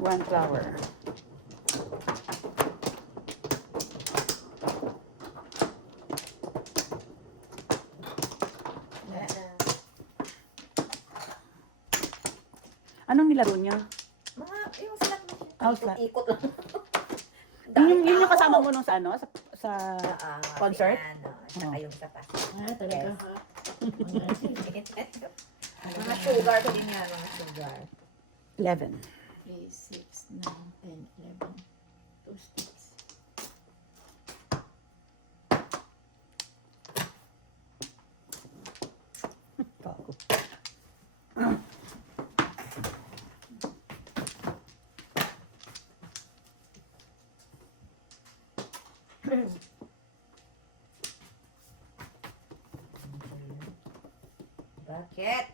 One flower. Anong nilaro niya? Mga, yung slot mo siya. Oh, slot. Ikot lang. Yun yung kasama mo nung sa ano? Sa concert? Saka yung sa pas. Talaga. Mga sugar ko din yan, mga sugar. 11. 3, 6, 9, 10, 11. 2 sticks. Bago. Bakit?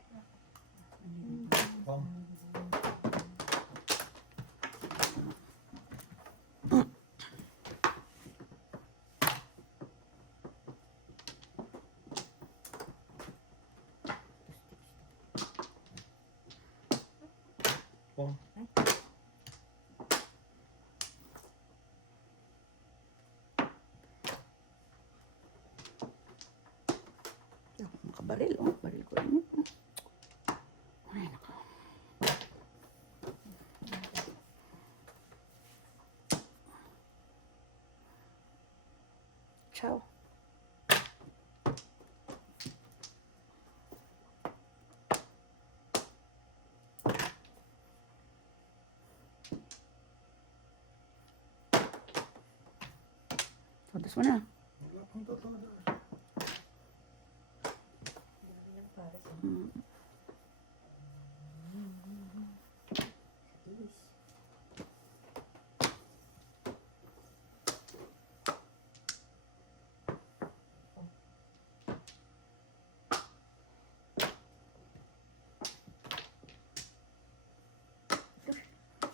Makabaril, oh. Baril ko yun. Ay, naka. Ciao. Tapos mo na. Wala pang totoo.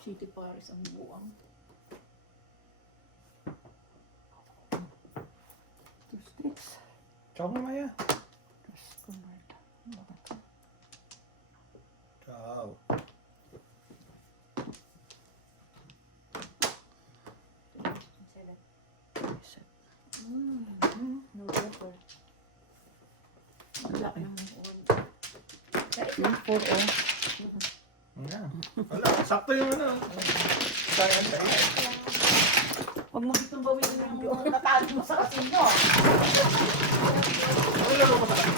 City Paris ang buwang. 2 sticks. Ciao mamaya. Diyos ko, Marta. Ciao. No pepper. Wala nang 4, oh. Yan. Wala, sakto yung ano. Sayang sa iyo. Huwag mo itong bawin yung natalo mo sa kasino. Ano laro mo sa kanya?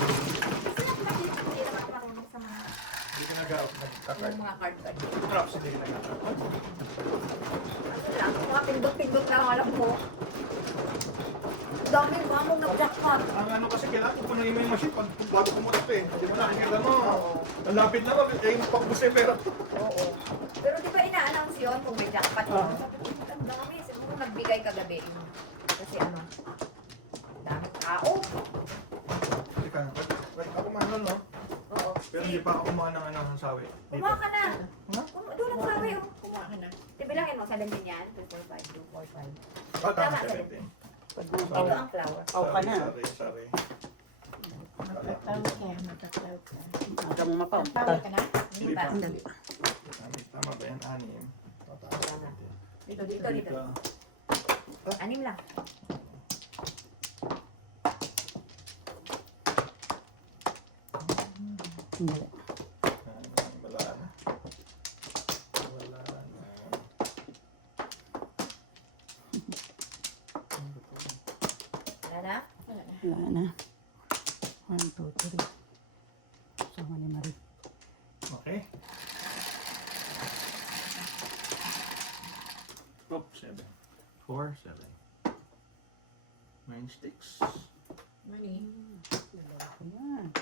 Hindi naman marunong sa mga, Hindi ka nag-out ng kakard. yung mga card. Traps, hindi ka nag-out. Ano lang, mga pindot-pindot lang alam mo. Dami ba mong nag-jackpot? Ang ano kasi kailangan ko na yung machine pag bago pumunta eh. Hindi mo nakikita mo. Ang lapit na lang, kayo mapakbus eh pero. Oo. Pero di ba ina-announce yun kung may jackpot yun? Sabi ko, ang dami. Siguro nagbigay kagabi. Kasi ano, dami tao. Hindi ka, wait, ako manon no? Oo. Pero hindi pa ako kumain ng ano ng sawi. Dito. Kumuha ka na. Ha? Doon ang sabi oh. Kumuha ka na. Tibilangin mo, 17 yan. 245, 245. Ah, tama, Tama, 17. Ito ang flower. Aw ka na. Sorry. Mataklaw ka. Mataklaw ka. Huwag ka mo mapaw. Tawa ka na? Hindi ba? Dali. Tama ba yan? 6. Dito, Dito, dito. Anim lang. Hindi. Wala na. Wala na. Wala na? Wala na. Wala na. 1, 2, 3. Sama ni Marie. Okay. Oh, 7. 4, 7. 9 sticks. Money. Ayan.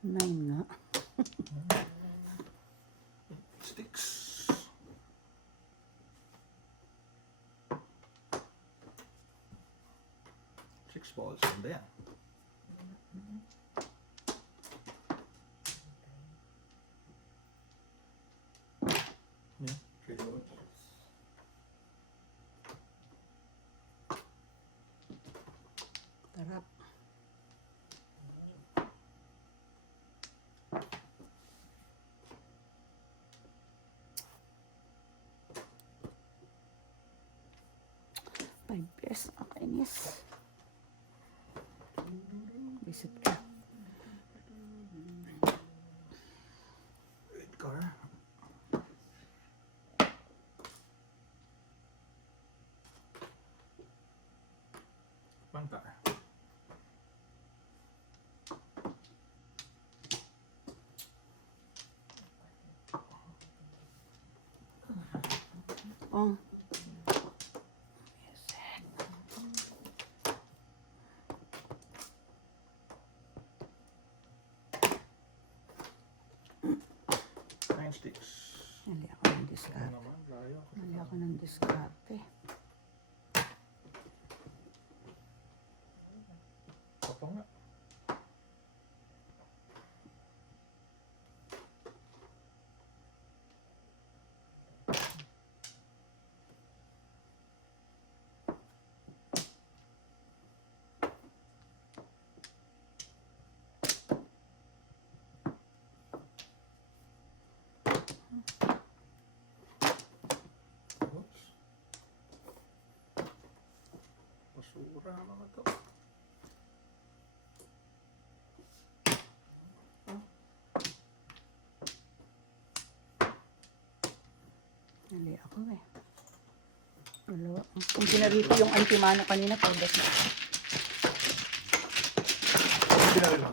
Nine nga. Sticks. 6 balls. Ganda yan. Yeah, 3 balls. Tarap. Five years, nakainis. Visit ka. Red car. Bangka. Oh. Nine sticks. Mali ako ng Ano diskarte. naman, layo. Mali ako ng diskarte. Opo nga. Oops. Basura mga to. Mali ako eh. Wala. Kung ginarito yung antimano kanina, pwede na. Pinali mo.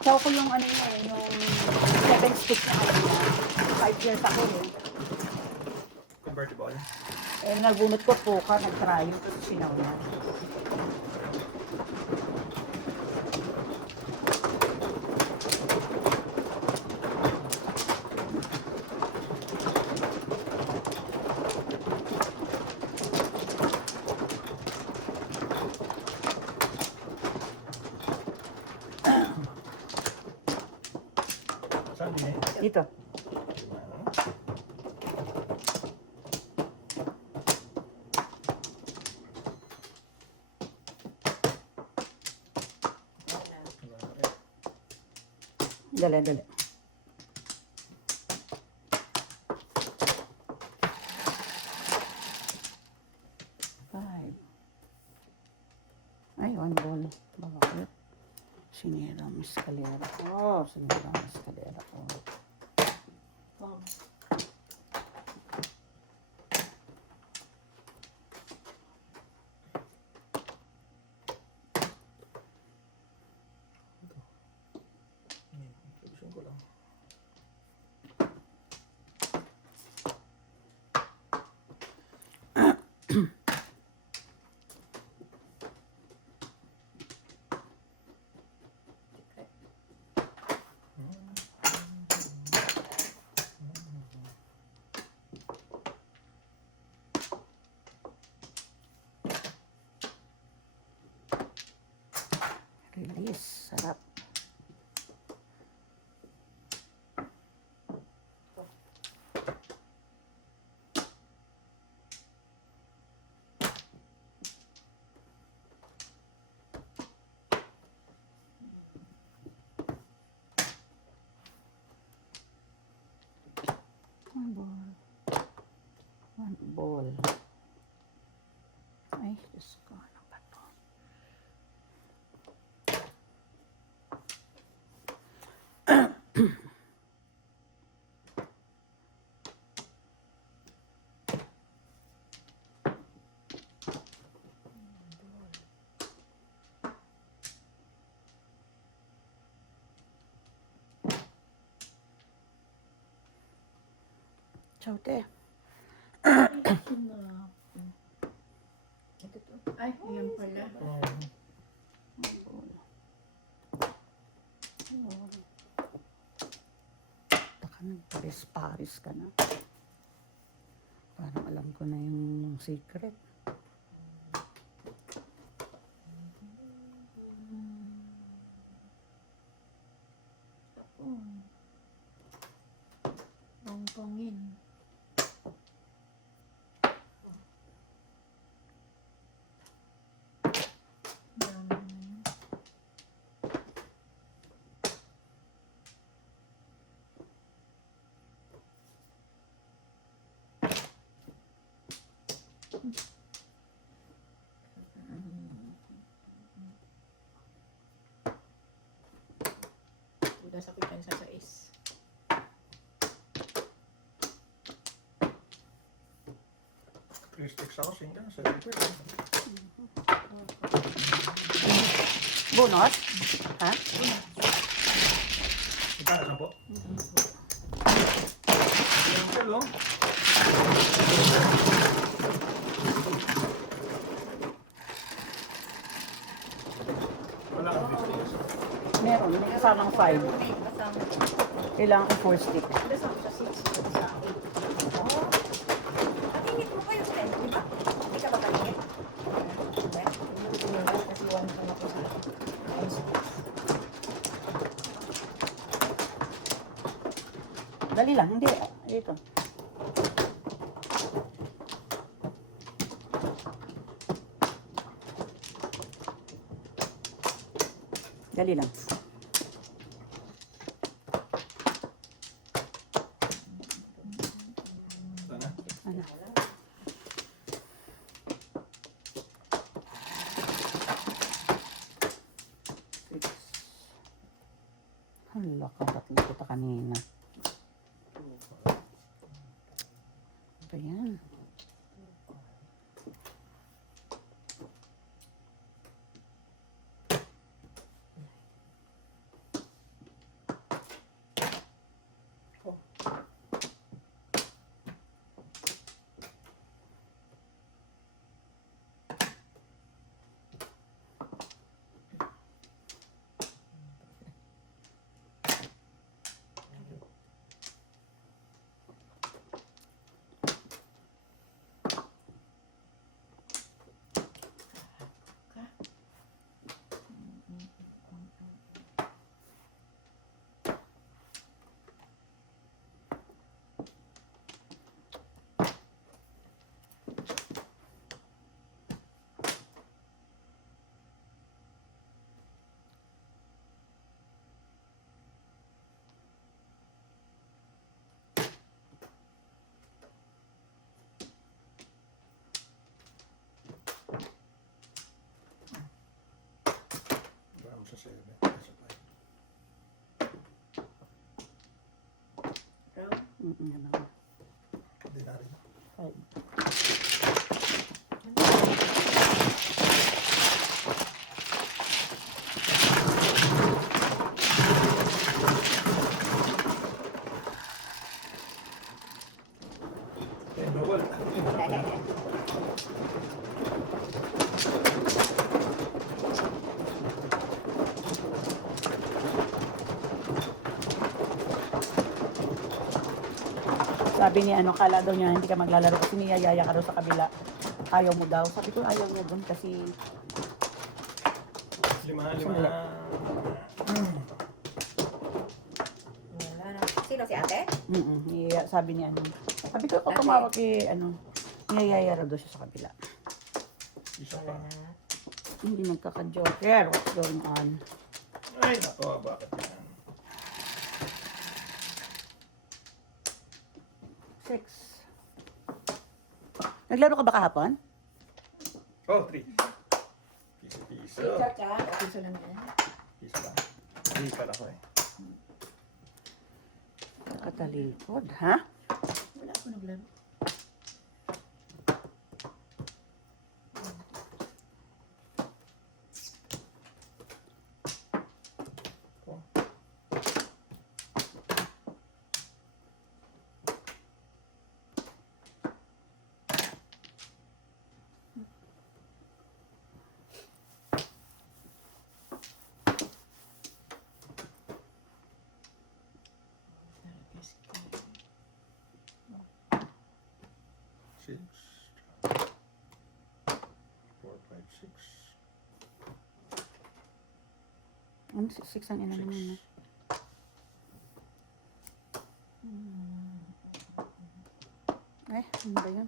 Chow ko yung ano yun eh, yung 7 sticks na kanina. 5 years ako eh. Convertible. Eh, nagbunot ko po ka, nag-try yung sinaw na. Saan din eh? Dito. Dali, dali. Five. Ay, one ball. Bakit? Sinira ang eskalera. Oh, sinira ang eskalera. Oh. Wow. Subukan ko lang. Release. Sarap. One ball. One ball. Ay, Diyos ko. Ano ba to? Chow te. Ito to. Ay, yan pala. Baka nag-Paris ka na. Parang alam ko na yung secret. Udah sa kuyan sa sais. Three-sticks ako, singa. Sa liquid. Bunot? Ha? Ito, saan po? Hello. Wala kang 50. Meron. May kasamang 5. May kasama. Kailangan ko 4 stick. Udah sa 6. Udah sa 8. Oh. Katingin mo kayo, friend, di ba? Hindi ka ba katingin? Hindi. Hindi ko tinulad kasi 1 pa na po sa 1 Dali lang. Hindi. Ito. Dali lang. Sana. Ano? Hala ka, tatlo kita kanina. Ba yan? Vamos sa 7. Yan na. Hindi na rin. 5. Eh, bawal. Sabi ni ano, kala daw niya hindi ka maglalaro kasi niyayaya ka daw sa kabila. Ayaw mo daw. Sabi ko ayaw niya doon kasi Lima. Sandali. Wala na. Sino si ate? sabi niya ano. Sabi ko kung tumawag kay ano, niyayaya raw daw siya sa kabila. Isa pa. Wala na. Hindi nagkaka-joker. What's going on? Ay, nako, bakit yan? 6. Naglaro ka ba kahapon? Oh, 3. Piso. Chacha. Piso lang yan. Piso lang. Hindi pala ko eh. Nakatalikod, ha? Wala ako naglaro. Six. 4, 5, 6. Ano, 6 ang inano mo na. Ay, ano ba yun?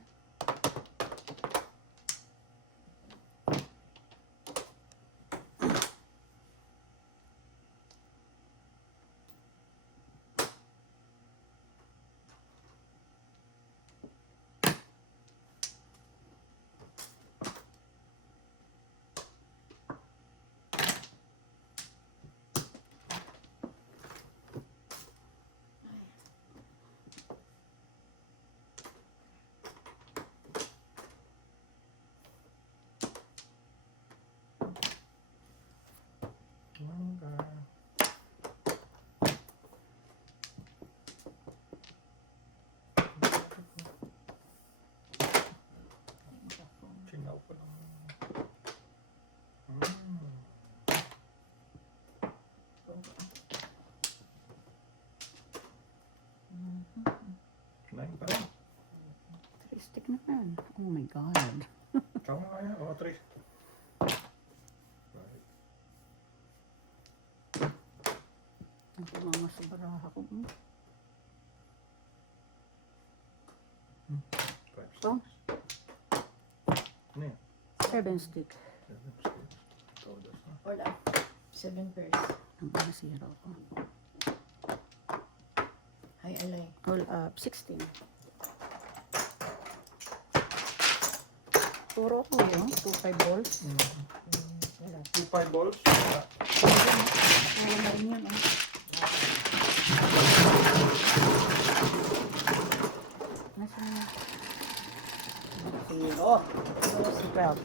naman. Oh my God. Tama nga yan. O, 3. Ang mga sobra ako. So, Ano yan? 7 stick. 7 sticks. Todas na. All up. 7 pairs. Ang mga zero ko. Hi, alay. All up, 16. Puro ko yun, 2-5 balls. Wala. 2 5 balls. Wala na rin yun. Nasaan na? Zero. Zero si 12.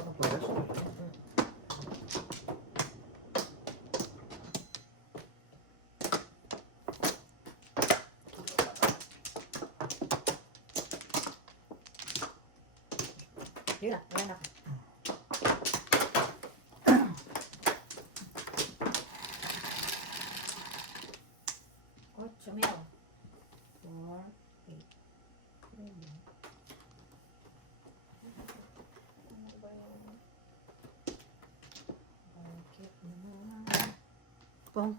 Ano pa yan? Yun na, wala na. Ocho mil. 4, 8. Ano ba yun? Bakit naman? Pong.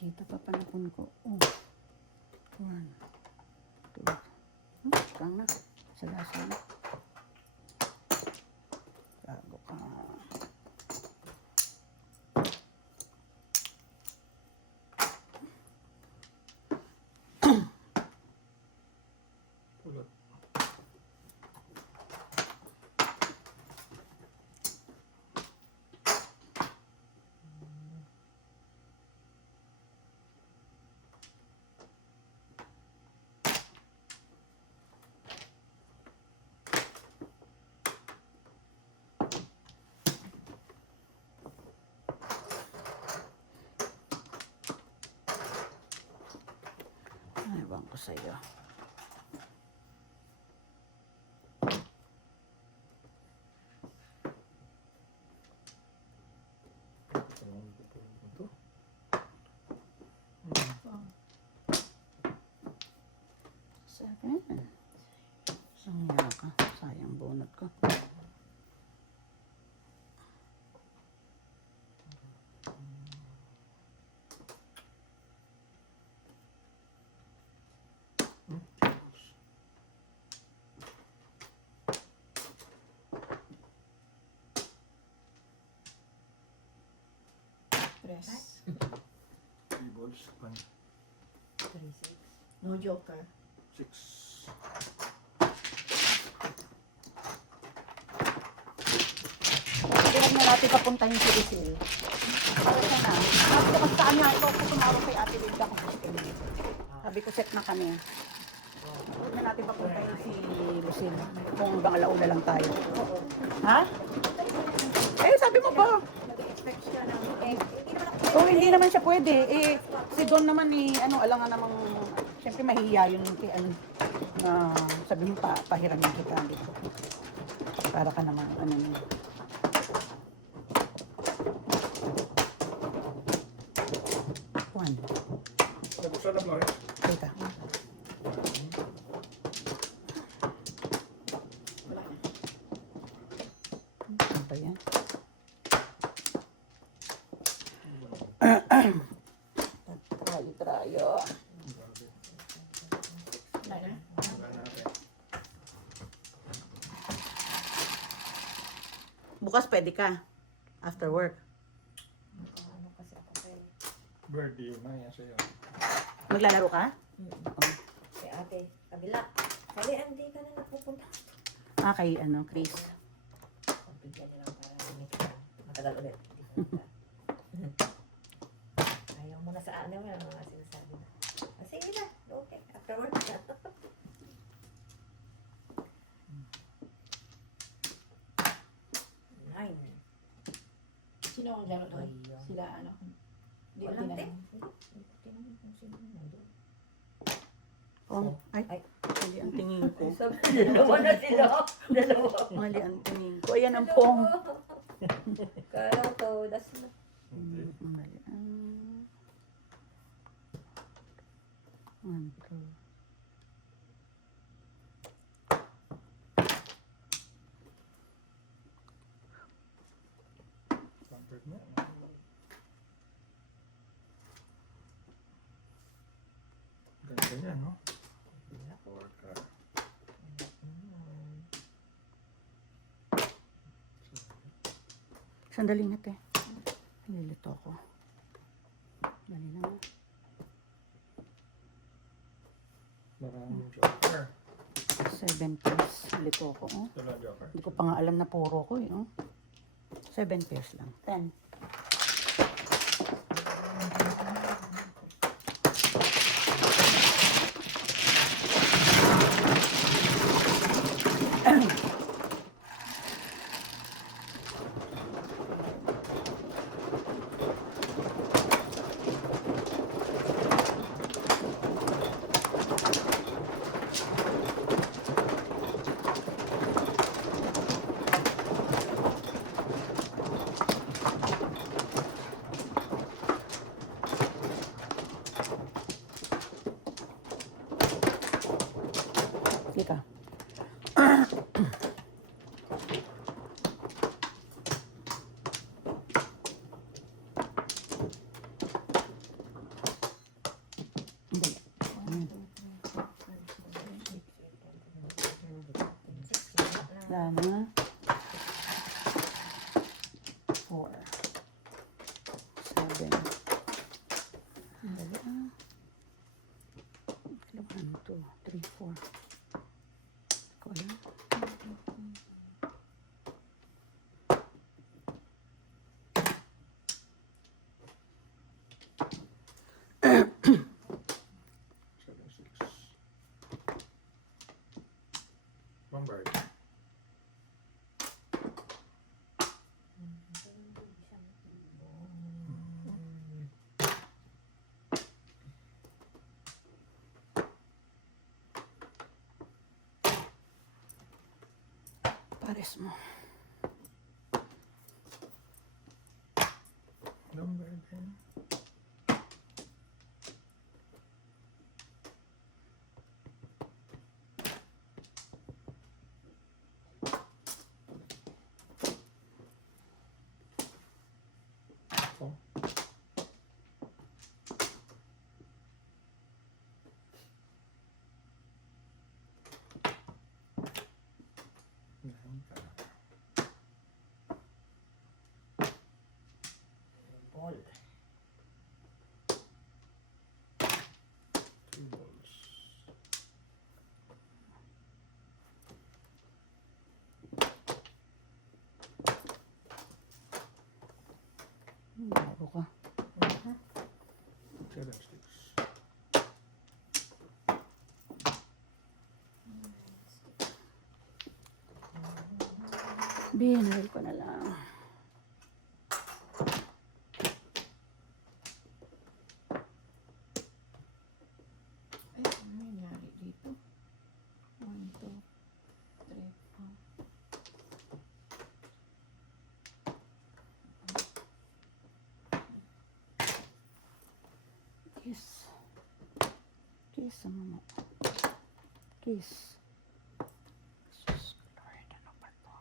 Kita pa panapon ko. Oh. 1, 2. Kang na. Salasa na. Bago ka. Pulot. Ewan ko sa'yo. Ito. Seven. Sangya ka. Sayang bunot ko. Press. 3 balls. 1, 3, 6. No joker. 6. Huwag na natin papuntahin si Lucille. Para siya na. Sabi ko kasi sa kanya, ikaw po tumawag kay Ate Linda kung gusto niya. Sabi ko, set na kami. Huwag na natin papuntahin si Lucille. Kung hanggang alauna lang tayo. Ha? Eh, sabi mo ba? Oh, hindi naman siya pwede. Eh, si Don naman alangan namang, siyempre mahihiya yun kay na sabi mo pahiramin kita dito. Para ka naman, One. Nabuksan na Flores. Teka. Ano ba yan? Trayo. Wala na. Bukas pwede ka. After work. Ano kasi ako kay Birthday na yan sa'yo. Maglalaro ka? ate. Kabila. Kali, hindi ka na napupunta. Ah, kay Chris. Pagbigyan niyo lang para lumikita. Matagal ulit. Ayaw mo na sa mga sinasabi na. Ah, sige na. Okay. Afterward na. Nine. Sino ang laro doon? Ayun. Sila Di Walang na te. lang. Tinanong kung sino nandun. Oh, ay, Ay. mali ang tingin ko. Dalawa na sila. Dalawa. Mali ang tingin ko. Ayan ang pong. Kala to, das na. Mali ang... 1, 2. Pampered mo. Ganda niya, no? Orca. Sandali na, te. Nalilito ko. Dali lang. Maraming joker. 7 pairs. Nalito ko, oh. Ito lang joker. Hindi ko pa nga alam na puro ko, oh. 7 pairs lang. 10. Teka. Hindi. Wala na. 4. 7. Dali ah. 1, 2, 3, 4. Ko alam. One bird. Pares mo. Number 10. Oh. Paul. 2 balls. Bago ka. 7 sticks. Binaril ko na lang. Kiss. Kiss ano mo. Kiss. Jesus Lord, ano ba to?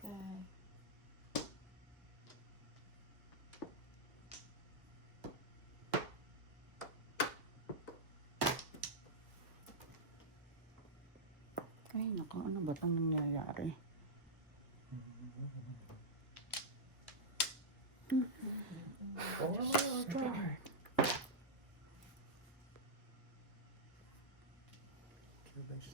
Okay. Ay, naku, ano ba itong nangyayari? Oh, God. 7, 6.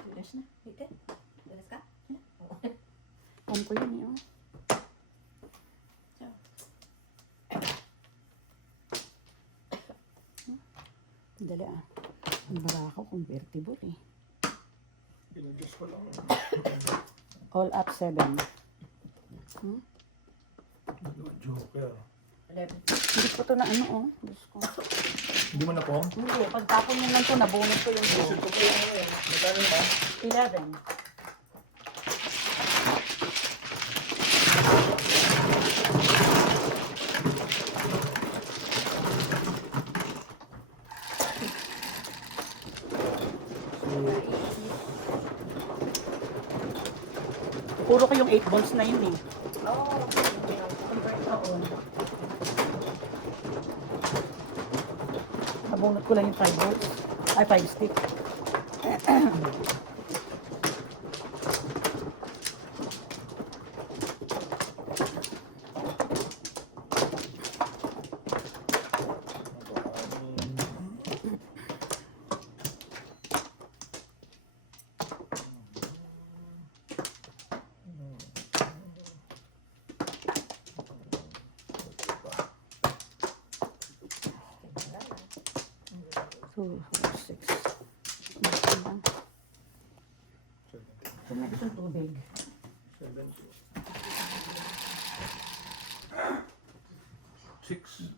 Tulas na. Dito? Tulas ka? Oo. On ko yun, yun. So, Dali ah. Ang bara ako, convertible eh. Pinadjust ko lang. All up 7. Joker. 11. Hindi ko to na ano oh. Diyos ko. Hindi mo na po? Hindi, pagtapon mo lang to, nabunot ko yung Isip ko po yung ano eh. Magkano ba? 11. Puro ko yung 8 balls na yun eh. Oo. Oo. Nabunot ko lang yung 5 balls. Ay, 5 stick. Two, four, six. Kung may gustong tubig. 7, 6.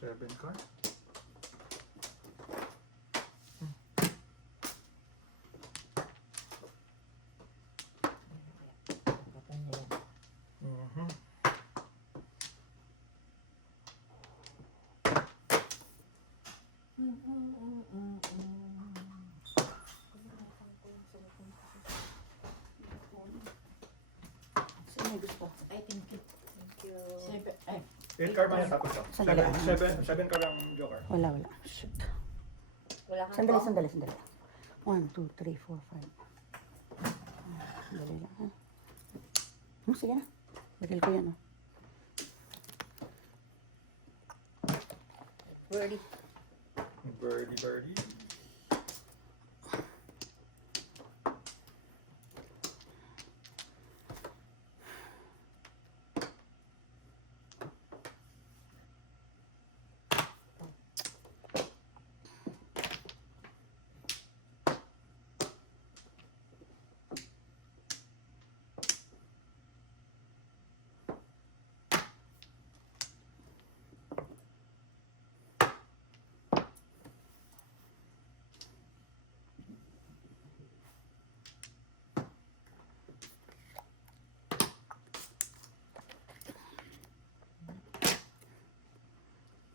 7 ka? Mhm. Sino may gusto? I think it. Thank you. 7, ay, 8 card man yan tapos to. Sandali. 7 card ang joker. Wala. Shoot. Wala kang Sandali. 1, 2, 3, 4, 5. Sandali lang ha. Sige na. Bagil ko yan oh. Birdie. Birdie.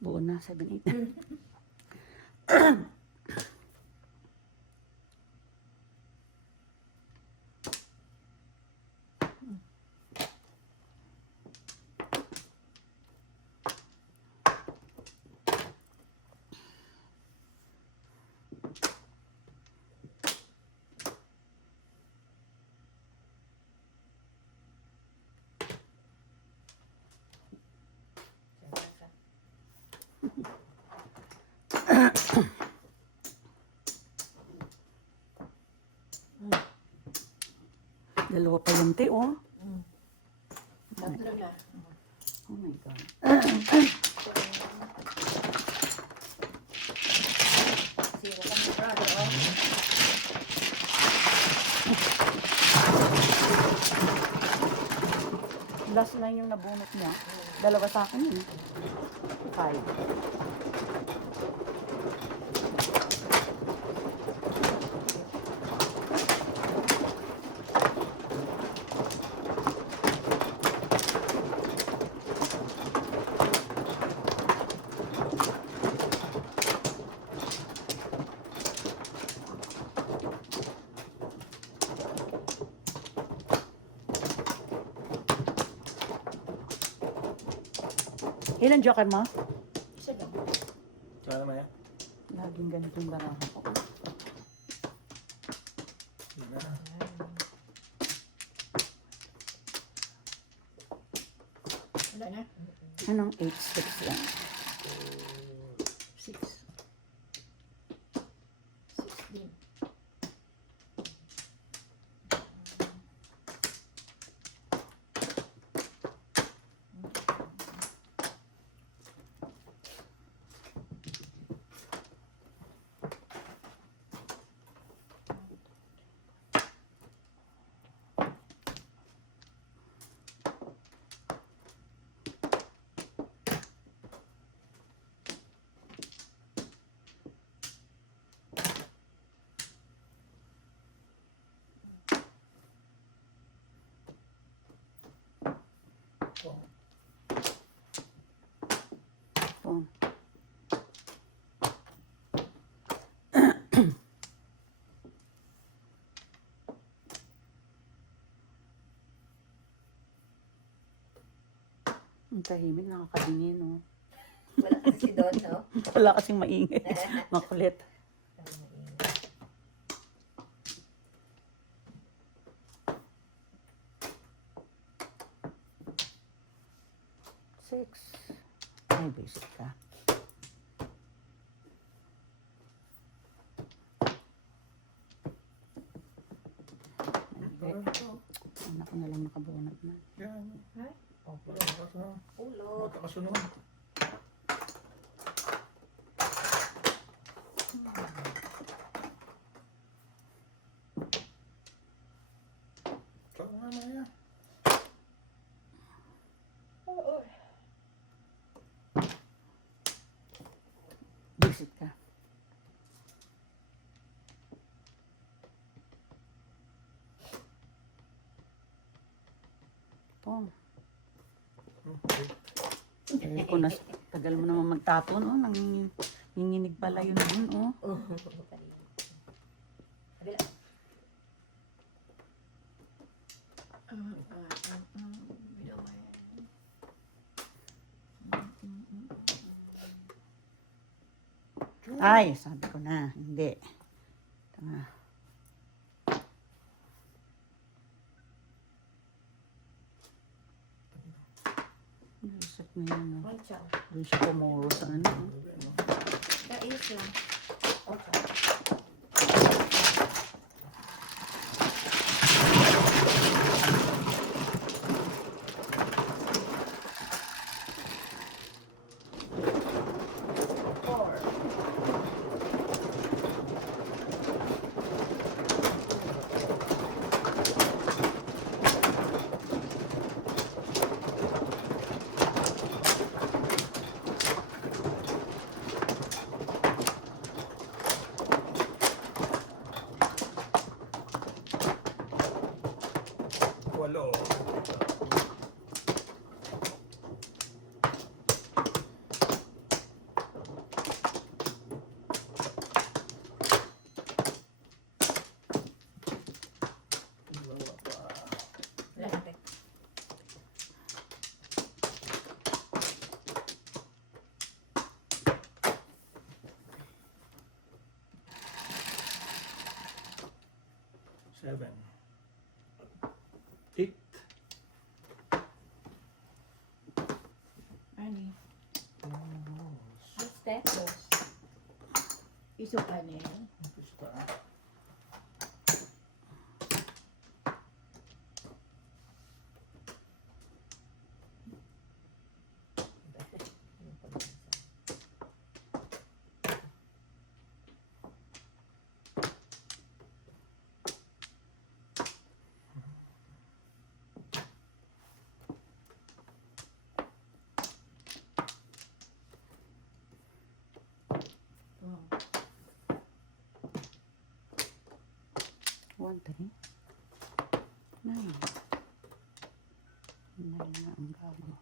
Buo na, 7, 8. Dalawa pa yung te, oh. tatlo na. Oh my God. Zero ka na, brother. Oh. Last line yung nabunot niya. Dalawa sa akin yun. 5. Ilan joker mo? Isa lang. Sana naman yan. Laging ganito yung baraha ko. Wala na. Anong 8-6 yan? 6. 16. Oh. Ang tahimik, nakakadingin, no? Wala kasi doon, no? Wala kasing maingay. Makulit. 6. Ay, basic ka. Anak ko na lang nakabunot na. Yan. Ay. Kasunod. Ulot. Kasunod. Saka nga na yan. Basic ka. Pong. Okay. Eh, kung tagal mo naman magtapon, oh, nanginginig pala yun dun, oh. Kabila. Ay, sabi ko na, hindi. Ito nga. Reset na yun, oh. Ay, ciao. Doon siya pumuro sa ano, oh. Kais lang. Walo. Wala natin. Seven. 8. Ani. Basta. Iso ka na yan. Pista. 1, 3. 9. 9 na ang gamot.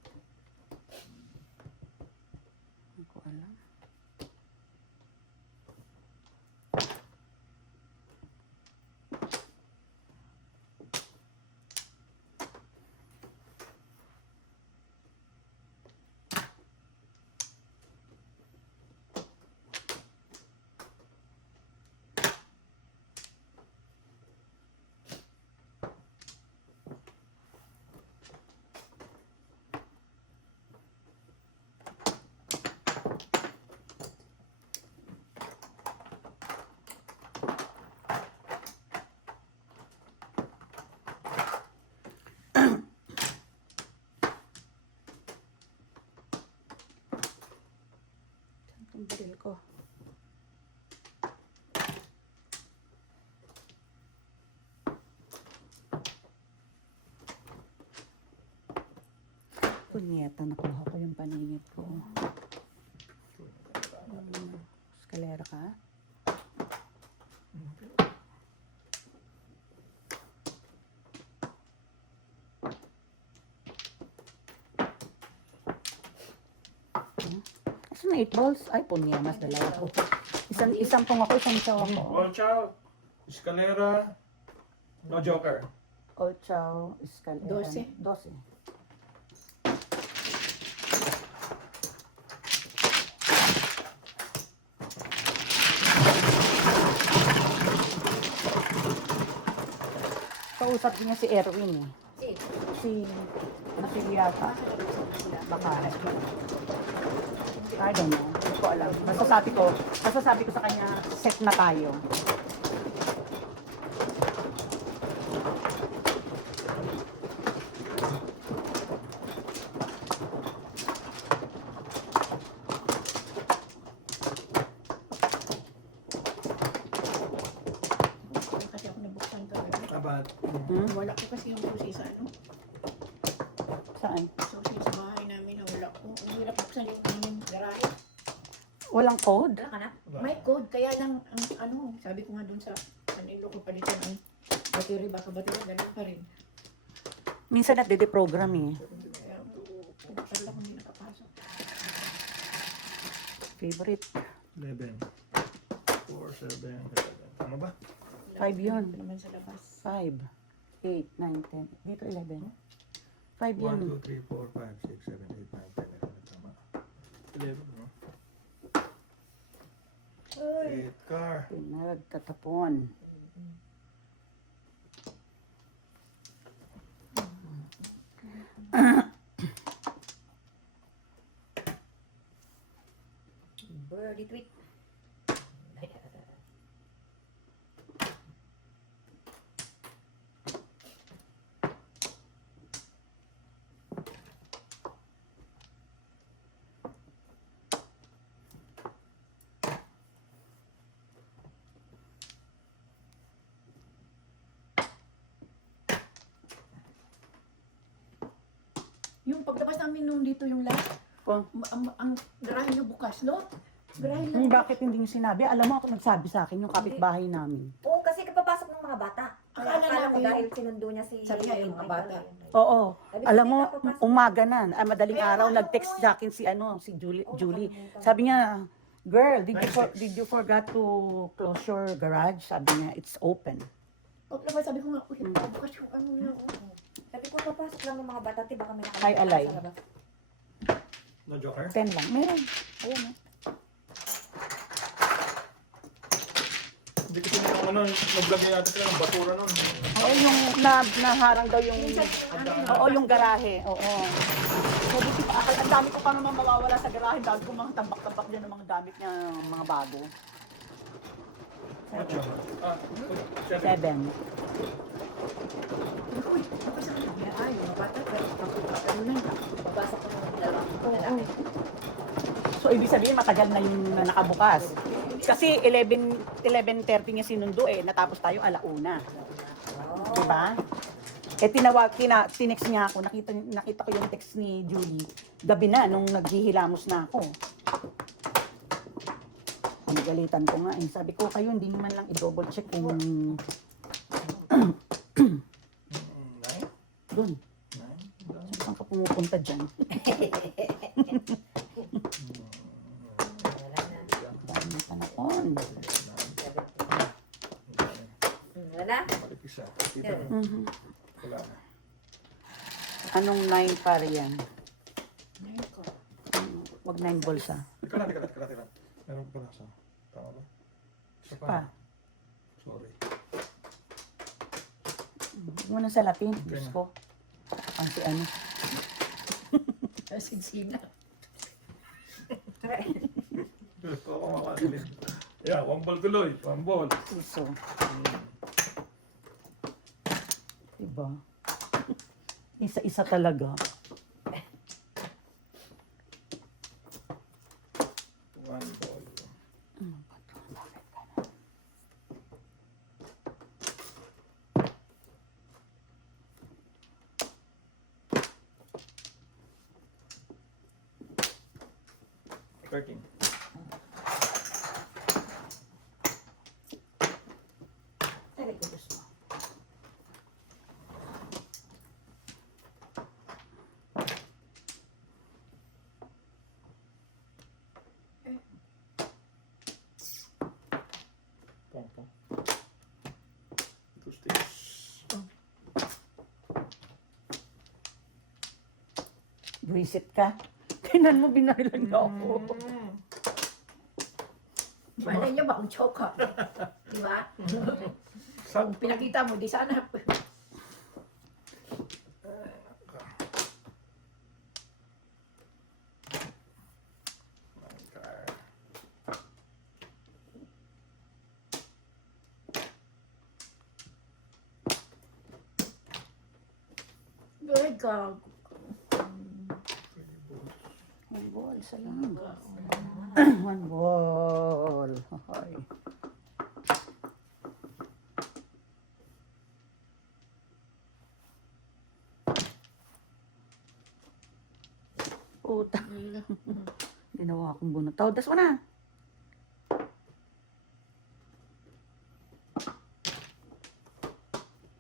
Hindi ko alam. Ang baril ko. Punyeta, nakuha ko yung paninit ko. Eskalera ka? Kasi na 8 balls. Ay, punya, mas dalawa ko. Isang pong ako, isang chow ako. Watch out. Escalera. No joker. All chow, eskalera. 12. 12. Kausap niya si Erwin eh. Si, Si yata. Baka. I don't know. Hindi ko alam. Basta sabi ko sa kanya, set na tayo. Kasi ako nabuksan kagabi. Abat. Wala ko kasi yung susi sa ano. Saan? Susi sa bahay namin na wala ko. Ang hirap buksan yung garahe. Walang code? wala ka na? May code, kaya lang, ang ano, sabi ko nga dun sa Manilo ko palitan ang battery, baka battery, ganun pa rin. Minsan nagde-deprogram eh. Kaya, buksan lang kung hindi nakapasok. Favorite. 11. 4, 7, 11. Tama ba? 5 yun. Ito naman sa labas. 5, 8, 9, 10. Dito 11. 5 yun. 1, 2, 3, 4, 5, 6, 7, 8, 9, 10, 11. Tama. 11, no? 8 car. Pinagtatapon. Birdie tweet. Yung paglabas namin nung dito yung last, Kung, ang garahe niya bukas, no? Garahe niya bakit hindi niyo sinabi? Alam mo ako nagsabi sa akin yung kapitbahay namin. Oo, kasi kapapasok ng mga bata. Kaya Akala akala ko namin- dahil sinundo niya si... Sabi niya, yung mga bata. Oo. Sabi ko, Alam mo, "Hindi ka papasok." umaga na. Madaling Kaya araw nga, nag-text oo. sa akin si si Julie. Oo, Julie. nakalimutan. Sabi niya, girl, Nice. did you forgot to close your garage? Sabi niya, it's open. Paglabas, sabi ko nga, uy, bukas yung ano niya. Sabi ko, papasok lang ng mga bata, ti baka may Hi, Alay. sa labas. No joker? 10 lang. Meron. Ayan eh. Hindi ko sino yung ano, nag-vlog niya natin sila ng basura nun. Oo, yung naharang daw yung... Oo, yung garahe. Oo. So, buti pa, ang dami ko pa naman mawawala sa garahe. Dami ko mga tambak-tambak din ng mga damit niya, mga bago. Watch out. Ah, 7. 7. Uy, bukas ang sabi, ay, mga bata, pero ano na, Papasok ko ng dalawang Oo. lalaki. So, ibig sabihin, matagal na yung nakabukas. Kasi 11:30 niya sinundo eh. Natapos tayo 1:00. Diba? Eh, tinext niya ako. Nakita ko yung text ni Julie. Gabi na, nung naghihilamos na ako. Nagalitan ko nga eh. Sabi ko, kayo hindi naman lang i-double check kung Nine? Doon. Nine? Saan ka pumupunta dyan? Wala na. Dami panahon. Wala na? Balik isa. Dito. Mhm. Wala na. Anong 9 pare yan? Ngayon ko. Wag 9 balls ah. Teka lang. Meron pa pala sa... Tama ba? Isa Pa. Sorry. Huwag mo nang salapin. Okay Diyos na. ko. Ang si ano. Sigsina. Gusto ko makasilip. Yeah, one ball tuloy. One ball. Puso. Diba? Isa-isa talaga. One ball. Thirteen. Ay, ko Diyos mo. Pong. Two sticks. Visit ka? Tingnan mo, binahilan niya ako. Malay niyo ba kung choke ka? Di ba? Kung pinakita mo, di sana. Good God. One ball, isa lang. One ball. Ay. Puta. Ginawa akong bunot. Tawdas mo na.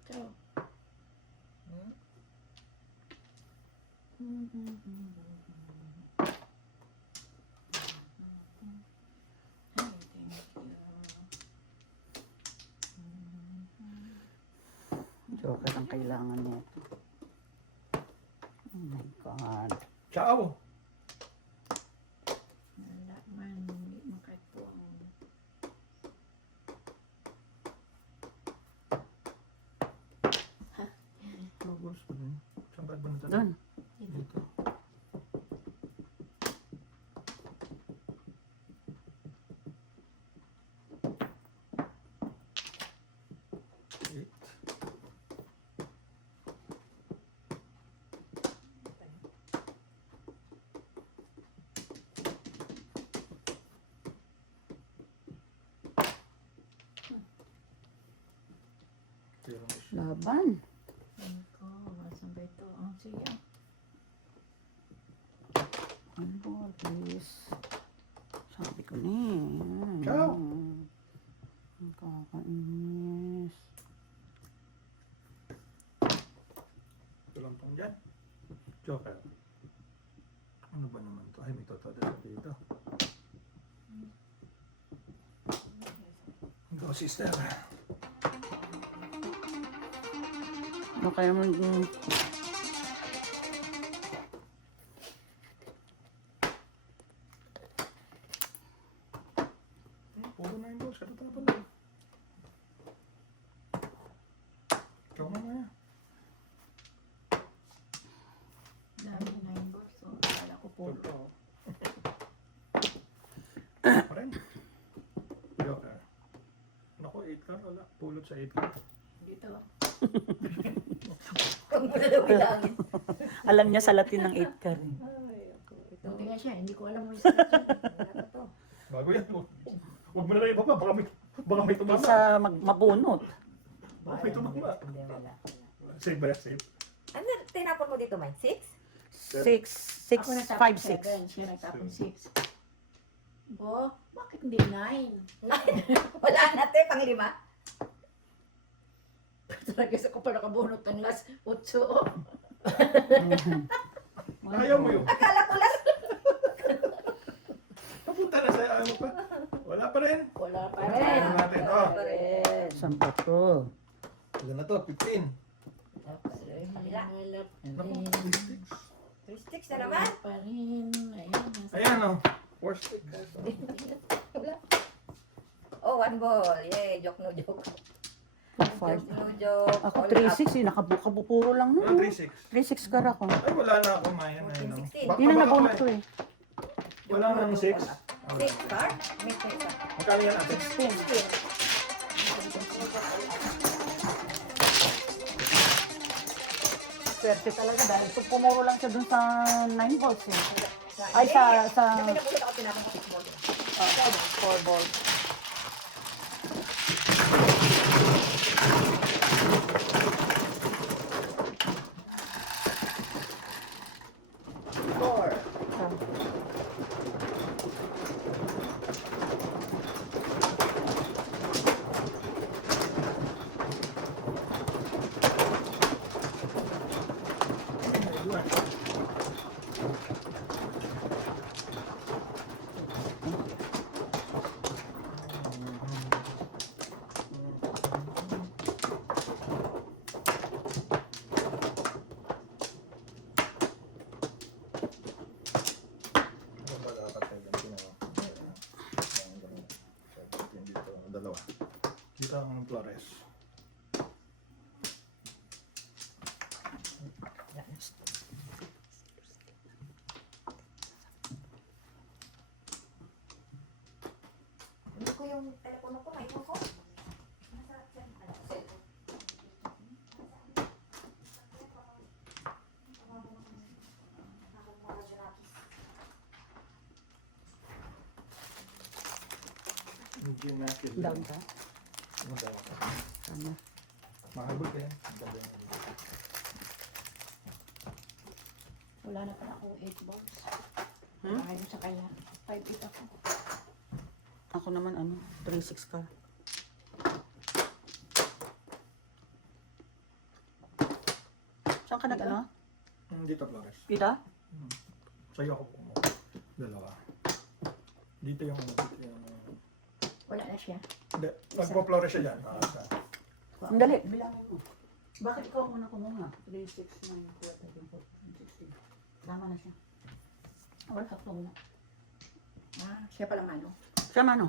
So, Joker ang kailangan niya. Oh my God. Ciao. wala man, hindi makatuwang. Two balls pa din. Saan ba banda? Doon. Dito. Eight. Zero na siya. Laban. Ano ko, masan ba ito? Ang siya. One ball, please. Sabi ko na eh. Ciao. Ang kakainis. Ito lang pang dyan. Joker. Ano ba naman to? Ay, may totoda sa dito. Go, sister. Ano kaya naman Puro na yung balls. Katatapan lang. Ikaw mamaya. Dami na yung boss. So, akala ko puto. Pa rin. Joker. Naku, 8 card. Wala. Pulot sa 8 card. Dito. Huwag mo na daw bilangin. alam niya sa Latin ng 8 ka rin. Buti nga siya, hindi ko alam mo yung sagot yan. Wala to. Bago yan. Huwag mo na lang ibaba. Baka may tumama. Sa mabunot. Baka may tumama. Hindi, wala. Safe ba yan? Safe? Ano tinapon mo dito, Mike? 6? 6, 6, Ako nagtapon 5, 6. 7, siya nagtapon 6. Bo, bakit hindi 9? Wala na, te, pang 5. Talaga sa ko pa nakabunot ng last 8. Ayaw mo yun. Akala ko last. Papunta na sa'yo. Ayaw mo pa. Wala pa rin. Wala pa Eh, rin. Ano natin? Oh. Saan pa to? Ilan na to? 15. Wala pa rin. Kabila. Wala pa Naku, rin. 3 sticks. 3 sticks na naman. Wala pa rin. Ayan. nasa- Ayan o. 4 sticks. Wala. Oh, 1 ball. Yay, joke no joke. 5. Joke no joke. Ako All 3-6 eh. Nakabupuro lang Ano, no. 3 6. 3-6 kar ako. Ay, wala na ako, Maya. Ayun, no. 14, 16. Baka- Hindi na baka nabunot ako to eh. Wala nang 6. 6 card? May 6 card. Magkano yan ate? 16. Swerte talaga dahil kung pumuro lang siya dun sa 9 balls eh. Ay, sa Hindi, pinapulot ako, tinapon ko sa small. 4 balls. Dalawa. Dito ang Flores. Hindi ko yung telepono ko, may ko. Nasa cellphone. Hindi na kill. Down ka? Ano daw ako? Ano? Mahabot eh. Ang ganda yung habot. Wala na pala ako 8 balls. Hmm? Ayaw sa kanya. 5-8 ako. Ako naman ano, 3-6 ka. Saan ka nag-ano? Dito Flores. Kita? Sa'yo ako kumuha. Dalawa. Dito yung ano. Dito yung Wala na siya. Hindi. Magpo-Flores siya dyan. Sandali, bilangin mo. Bakit ikaw muna kumuha? 3, 6, 9, 12, 13, 14, 16. Tama na siya. Wala, sakto muna. Siya pala mano. Siya mano.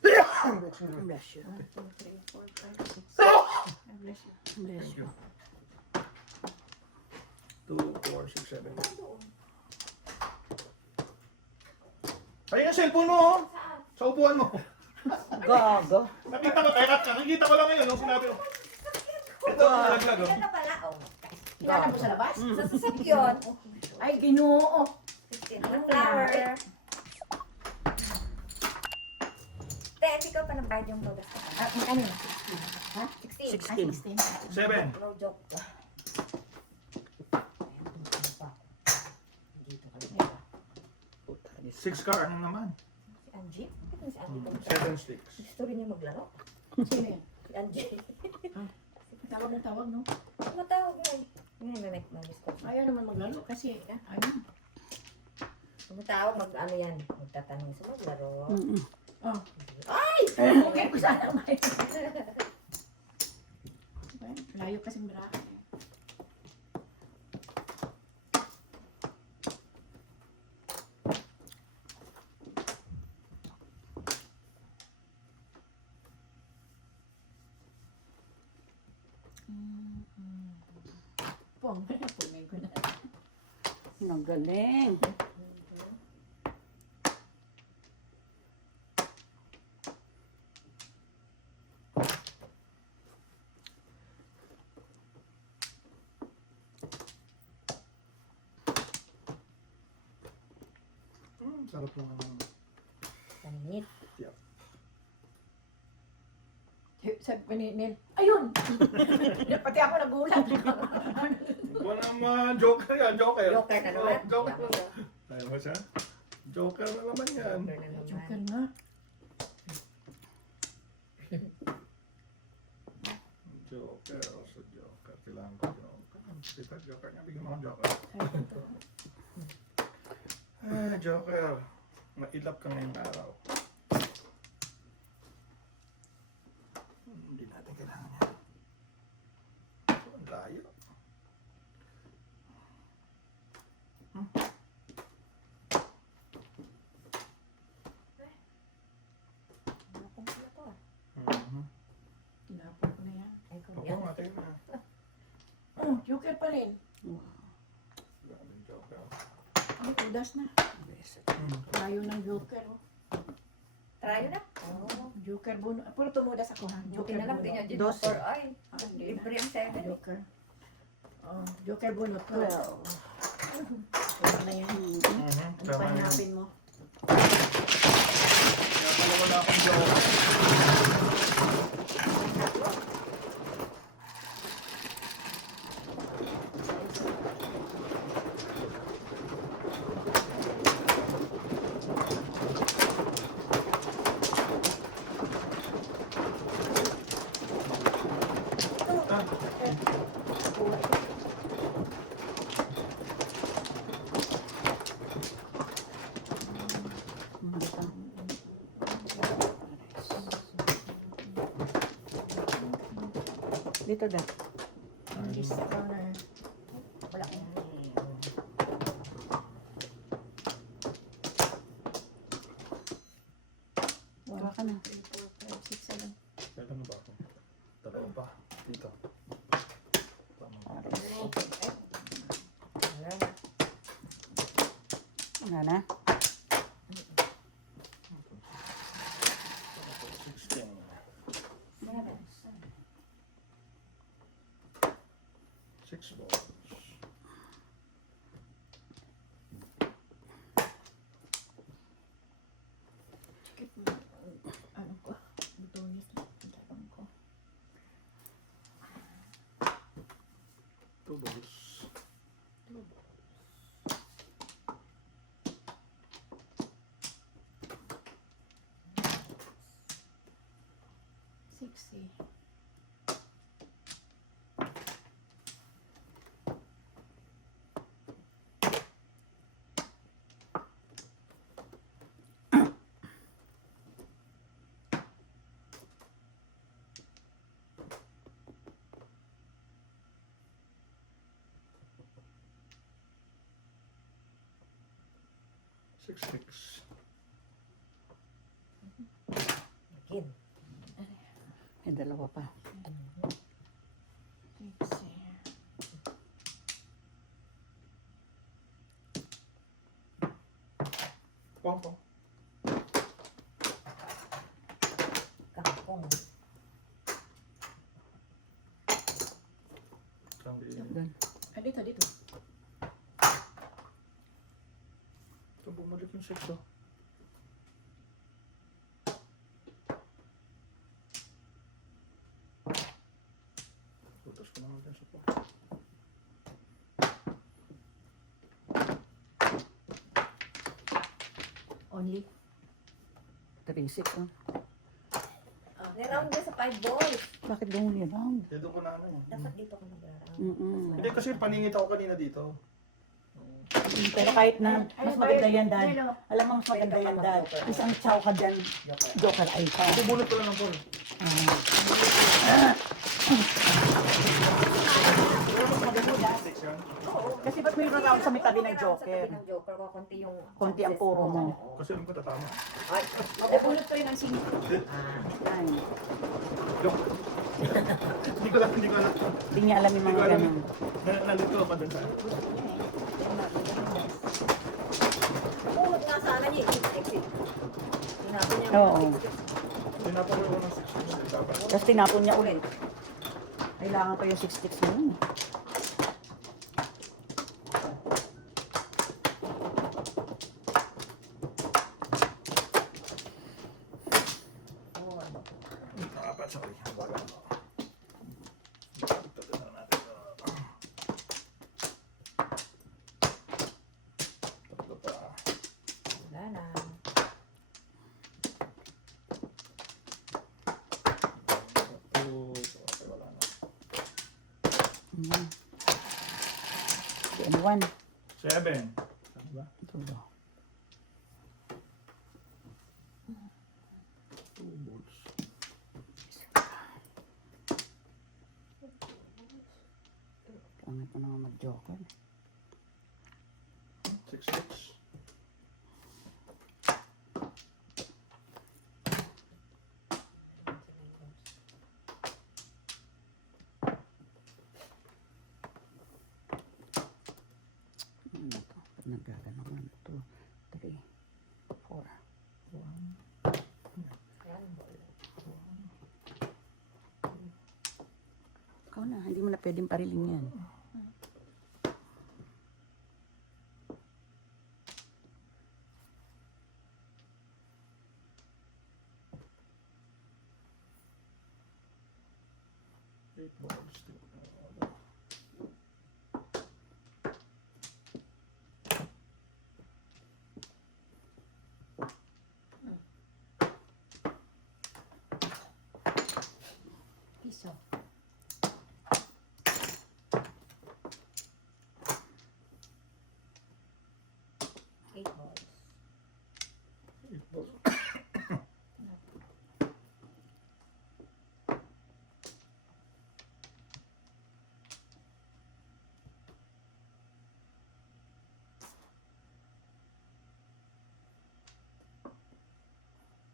Bless you. 1, 2, 3, 4, 5, 6. Bless you. Bless Thank you. you. 2, 4, 6, 7. Ay, yung cellphone mo oh. Sa upuan mo. Gaga. Nakikita ko lang ngayon nung sinabi mo. Ito, nalaglag oh. Yan na pala, oh. Kilala mo sa labas? Sa sasakyan. Ay, ginoo. 16. Ang flower. Te, ikaw pa nagbayad yung bodas ka. Ano? Ha? 16. 16. 7. No joke. 6 car, ano naman? Si Angie? Bakit si Angie? 7 sticks. Gusto rin niya maglaro. Sino yan? Si Angie. Tawag ng tawag, no? Matawag mo. Namiss ko. Ayaw naman maglaro kasi, ano? Tumatawag, ano yan? Magtatanong sa maglaro. Oh. Ay! Okay, kung saan ang may. Layo kasing barahan. Pong, pungay ko na. Nagaling. Sarap naman. Tanit. Sabi pa ni Nel, ayun! Pati ako nagulat. Ikaw naman, joker yan, joker. Joker na naman. Oh, joker na naman. Tayo mo siya? Joker na naman yan. Joker na naman. Joker nga. Joker. Kailangan ko Joker. Kita Joker niya. Bigyan mo ng Joker. Joker. Mailap ka ngayong araw. Hindi natin kailangan yan. Ang layo. Ano kung sila to ah? Tinapon ko na yan. Ay, kung Oo yan. nga, tayo na. Oh, joker pa rin. Daming Joker. Ay, udas na. Tayo ng joker. Oh. Try na. Oo. Joker buno. Puro tumudas ako ha. Buti Joker na lang, buno. tingnan dyan. Dos. Doctor, ay, Ah, hindi na. libre ang 7. Joker. Oh, joker bunot. 12. Ito na yan. Ano pa Tama yan. hanapin mo? Kaya pala wala akong Joker. Dito da. English corner. Wala ko. Wala ka na. 3, 4, 5, 6, 7. Kailan na ba ako? Dalawa pa. Dito. Tama. Wala na. Wala na. 16. Six balls. Skip mo. Ano ko? Butonis na. Ang ko. Two balls. Sixty. Six. Kid. May dalawa pa. Sixty. Pong. Kangkong. Doon. Ah, dito, dito. Ito bumalik yung six oh. Putas ko naman din sa po. Only. 3-6. Oh. Niround ka sa 5 balls. Bakit ganun yun? Round? Dito ko na ano eh. Dapat dito ka nag-round. Mm-mm. Hindi kasi paningit ako kanina dito. Pero kahit na mas maganda yan, Dad. Dad. Alam mo, mas maganda yan, Dad. Isang chow ka dyan. Joker ay pa. Bubunot ko lang ng ball. Pero mas maganda yung six yan. Oo. Kasi ba't may round sa may tabi ng May round Joker? Sa tabi ng Joker, konti yung... Konti ang puro mo. Kasi alam ko tatama. Ay, Nabunot ko rin ang singit. Ay, Hindi ko alam. hindi niya alam yung mga ganun. Nalito pa dun sa. Pumunod nga sana niya exit. Tinapon niya. Oo. Tinapon ko ng six. Tapos tinapon niya ulit. Kailangan pa yung 6 sticks mo yun. Apat, sorry. Wala mo. Ito na natin. Tatlo pa. Wala na. Okay, wala na. Yan. Yan, 1. 7. Diba? Tulo. 2 balls. Pangit mo naman mag-joker. 6, 6. Ano na to? Pag nagkagano 1, 2, 3, 4. Ikaw na, hindi mo na pwedeng pariling yan. Eight balls. Piso. Eight balls. 8 balls.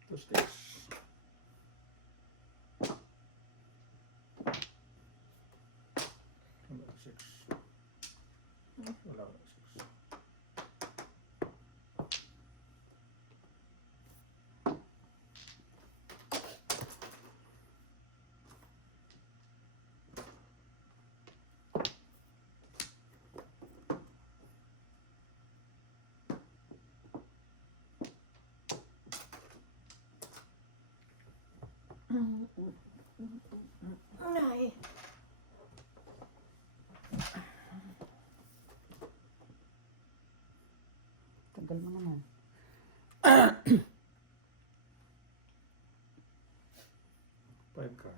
Two sticks. Wala, 6. Wala, 6. Ay. Tagal mo naman. Five ka.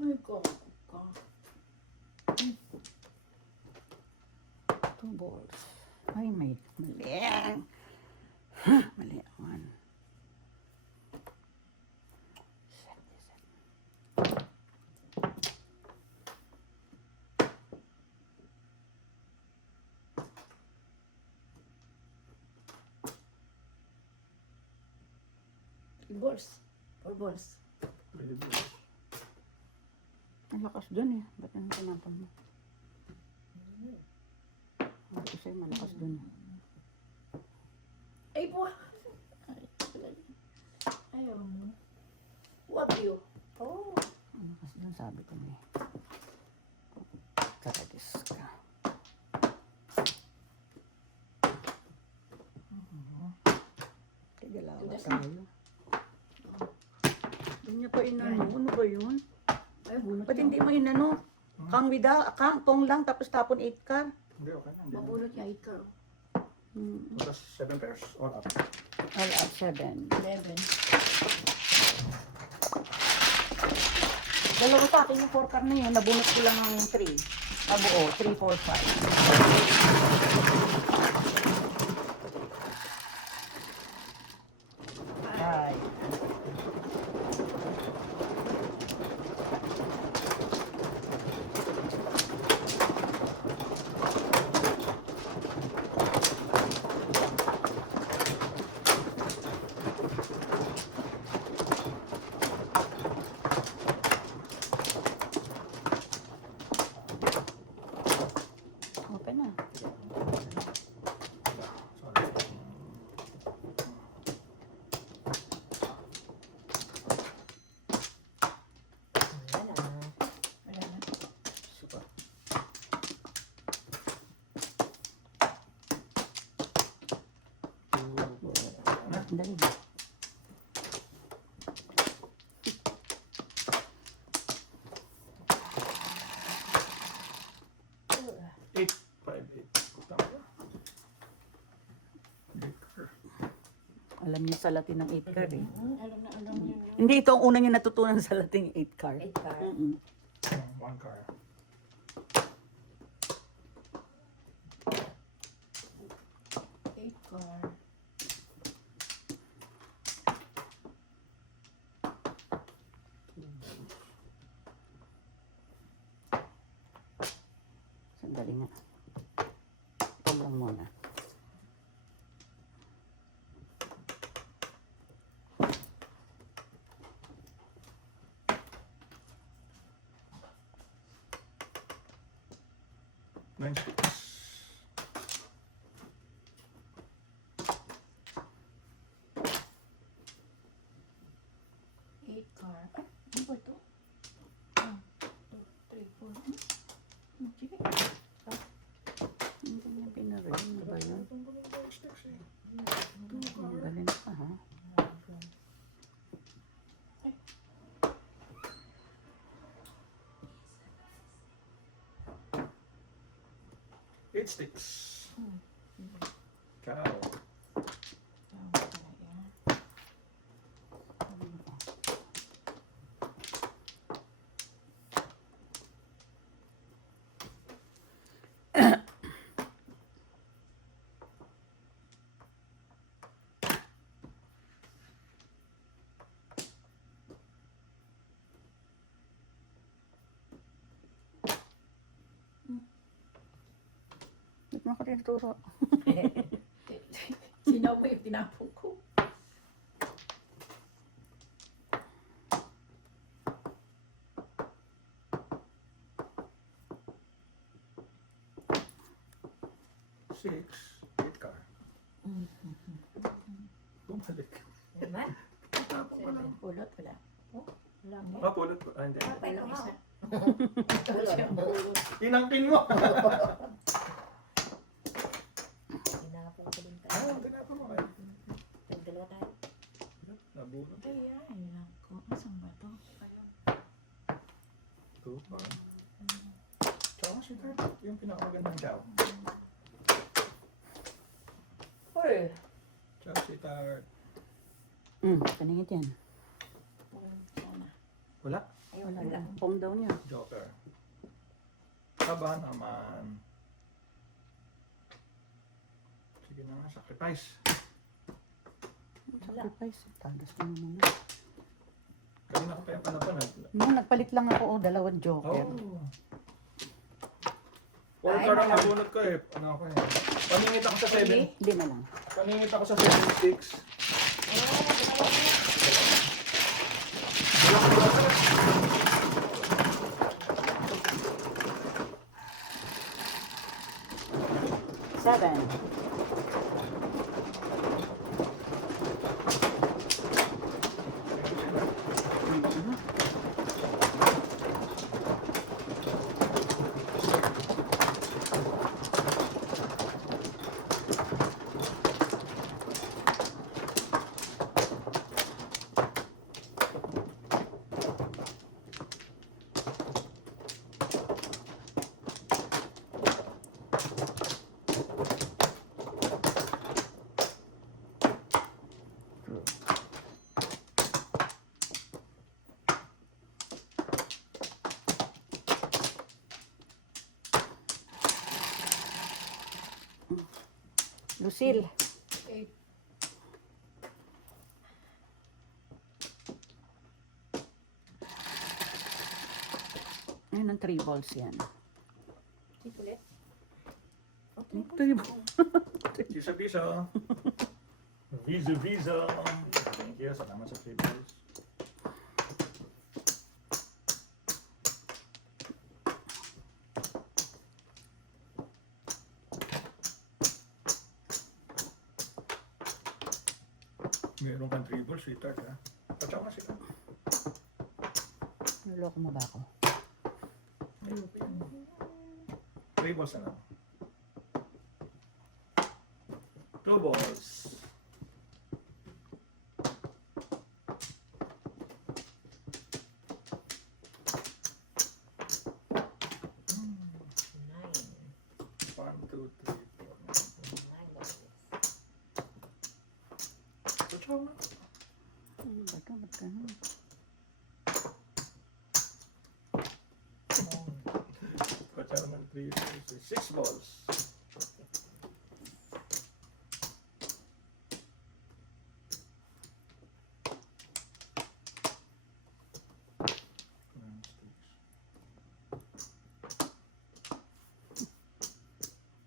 Ay, ko. 2 balls. Ay, may mali. Mali. 1. Balls. Four balls. Pwede balls. Ang lakas dun eh. Ba't nang tinapon mo? Sabi ko sa'yo, malakas dun. Ay, po. Ay, talaga. Ayaw mo. Wag you. Oh. Ang lakas dun, sabi ko na eh. Karagis ka. Tigalawa Tudas tayo. Hindi niya pa inano. Ano ba yun? Ay, bunot Ba't niya. hindi mo inano? Kang without, pong lang, tapos tapon 8 car. Hindi, okay na. Hindi na. Mabunot niya ikaw. Tapos 7 pairs or up. All out 7. 11. Dalawa sa akin yung 4 car na yun. Nabunot ko lang ng 3. Nabuo, 3, 4, 5. Ay. Open na. Sorry. Wala na. Super. Dali. Alam niyo sa Latin ng 8 car eh. Alam na alam niyo. Hindi, ito ang una niya natutunan sa Latin 8 car. 8 car. Mm-mm. One car. Eight car. Sandali nga. Ito lang muna. Nine sticks. Eight car. Ay, ano ba ito? 1, 2, 3, 4. Sige. Hindi niya pinarin. Ano ba yun? Sticks eh. Ang galing pa ha. Eight sticks. Cow. Tama pala yan. Ba't mo ako tinuturo? Sinaw ko yung tinapon ko. Six. Eight car. Bumalik. Naman? Tapos ko lang. Pulot, wala. Oh, wala nga. Ah, pulot ko. Ah, hindi. Paano nga? Isa. Inangkin mo. Hinapon ko din Ah, tayo. tinapon mo kayo. Nagdalawa tayo. Nabunot. Ay, ay, nako. Asan ba to? Ayun. Two car. Tsaka si Kurt, yung pinakamagandang daw. Hoy! Tsaka si Kurt. Kaningit yan. Sana. Wala. Ay, Wala wala. lang. Pong daw niya. Joker. Kaba naman. Sige na nga, sacrifice. Sacrifice. Tagas mo naman. Kanina ko pa yung panapanag. Nung nagpalit lang ako, dalawang joker. Oh. Four Ay, car ang naka- nabunot ko eh. Ano ako eh. Paningit ako sa 7. Hindi na lang. Paningit ako sa 7 sticks. Seven. Lucille. Eight. Ayun ang 3 balls yan. Ulit. Three balls. Visa, visa. Visa, visa. Thank you. Salamat sa free balls. Meron kang free balls, sweetheart, ha? Patsaw ka sila. Naloko mo ba ako? Ayoko yan. Free balls na lang. Two balls. Nine. 1, 2, 3, 4. Nine balls. Patsaw 3 balls. 6 balls.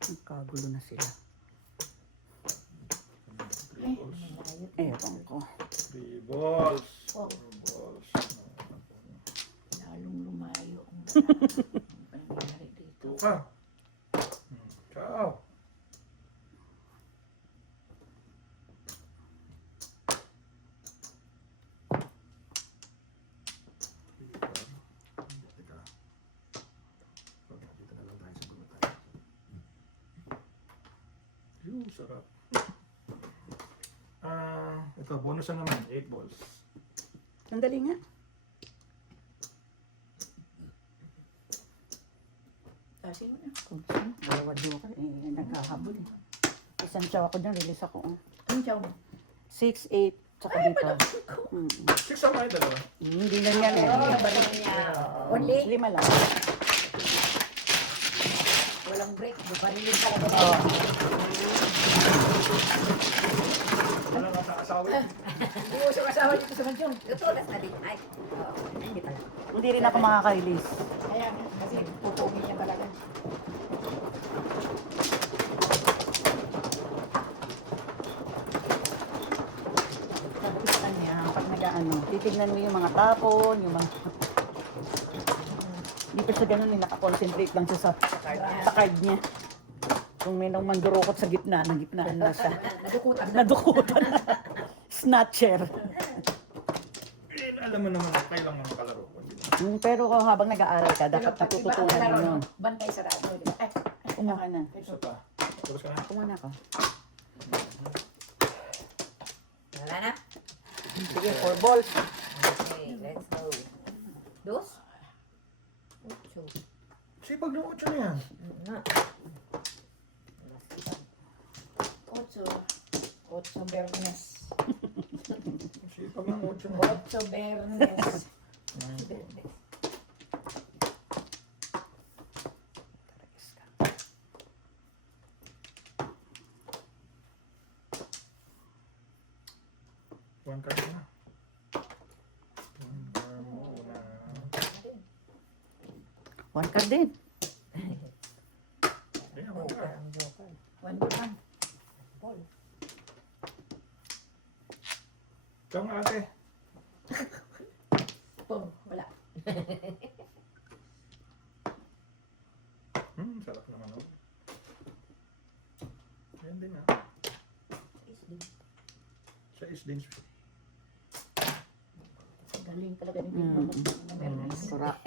Nagkagulo na sila. 3 balls. Ewan ko. 3 balls. Oh. 4 balls. Lalong lumayo ang nangyari dito. 2 ka. Ciao. Yung sarap. Ito, bonus na naman, 8 balls. Sandali nga. Sino na? Dalawa joker. Naghahabol eh. Isang chow ako dyan, release ako. Anong chow mo? 6, 8, tsaka dito. 6 ang kahit dalawa. Hindi lang yan eh. Oh, baril niya. Only? 5 lang. Walang break. Barilin talaga. Oo. Wala nga sa asawa eh. Hindi ko sa kasama dito sa Mansyong. Tutulas na din. Ay. Hindi pala. Hindi rin ako makaka-release. Kaya nga, kasi pupugi niya talaga. Sa niya, pag nag-ano, titignan mo yung mga tapon, yung mga... Hindi pa siya ganun, nakakonsentrate lang siya sa card niya. Kung may nang mandurukot sa gitna, nagitnaan na siya. Nadukutan na. Nadukutan na. Snatcher. Alam mo naman kailangan makalaro. Pero kung habang nag-aaral ka, dapat natututunan mo yun. Bantay sarado. Di ba? Ay, Kumuha ka na. Isa pa. Tapos ka na. Kumuha na ako. Wala na? Sige, 4 balls. Okay, let's go. Dos? Ocho. Sipag ng 8 na yan. Na. Otso Bernes. Sipag ng 8 na yan. Otso Bernes. One card na. One card muna. 1 card din. Yeah, one card. Ang joker. One to one. Paul. Ikaw nga ate. Pum, wala. Sarap naman oh. Yan din ah. Sa isdin. Galing talaga ni Big Mama. Bernes. Sarap.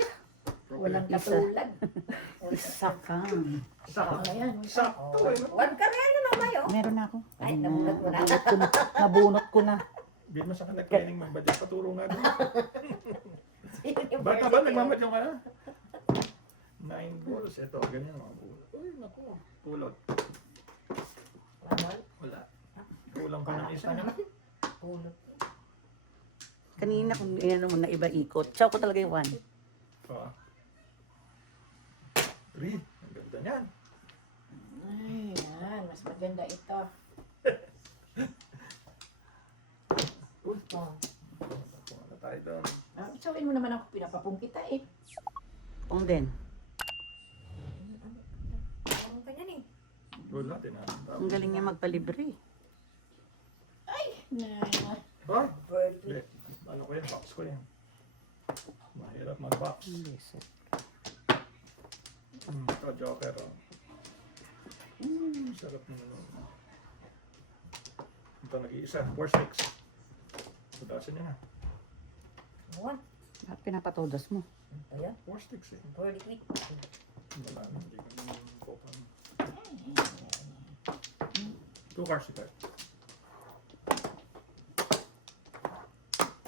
Walang Isa. katulad. Isa ka. Sakto. Ayan. Sakto eh. no? One ka rin na mayo. Meron na ako. Ay, nabunot mo na. Nabunot ko na. Bid mo sa kanila training magbadya. Paturo nga doon. Bata ba nagmamadyong ka na? 9 balls. Ito, ganyan mga bulot. Uy, naku. Pulot. Wala. Kulang ka ng isa. Pulot. Kanina kung ano mo na iba ikot. Chow ko talaga yung 1. Oo. 3. Ang ganda niyan. Ay, yan. Mas maganda ito. Oh. Kung ano tayo doon. Sawin mo naman ako, pinapapong kita eh. Kung din. Ano ka niyan eh? Wala din ah. Ang galing niya magpalibre. Na, Ha? Birthday. Hindi. Ano ko yan? Box ko yan. Mahirap mag-box. Ito, joker. Oh. Sarap naman. Ito, nag-iisa. 4 sticks. Tudasan niya na. One. At pinapatodas mo. Ayan. 4 sticks eh. Birthday. Wala na. Hindi ko naman popan. 2 cards ito.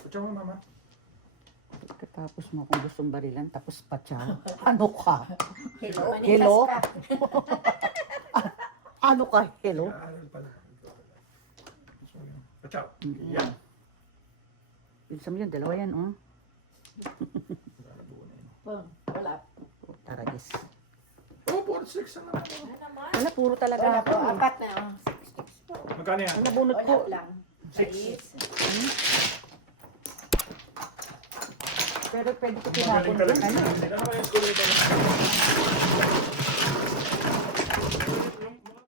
Putsa mo, mama. Katapos mo kung gustong barilan, tapos pa chow. Ano ka? Hello. manikas Hello? ka. Ano ka? Hello? Nag-aaral pala. So, yun. Putsa. Yan. Ibig sabihin, dalawa yan, oh. Wala na buo na yun. Pum, wala. Taragis. Oh, 6 na naman. Ano naman? Wala, puro talaga Wala ako. po, apat na. Magkano yan? Ang nabunot ko. Wala lang. 6. Pero pwede ko Magaling tinapon talaga. dyan. Ano? Ano ba yung school nito?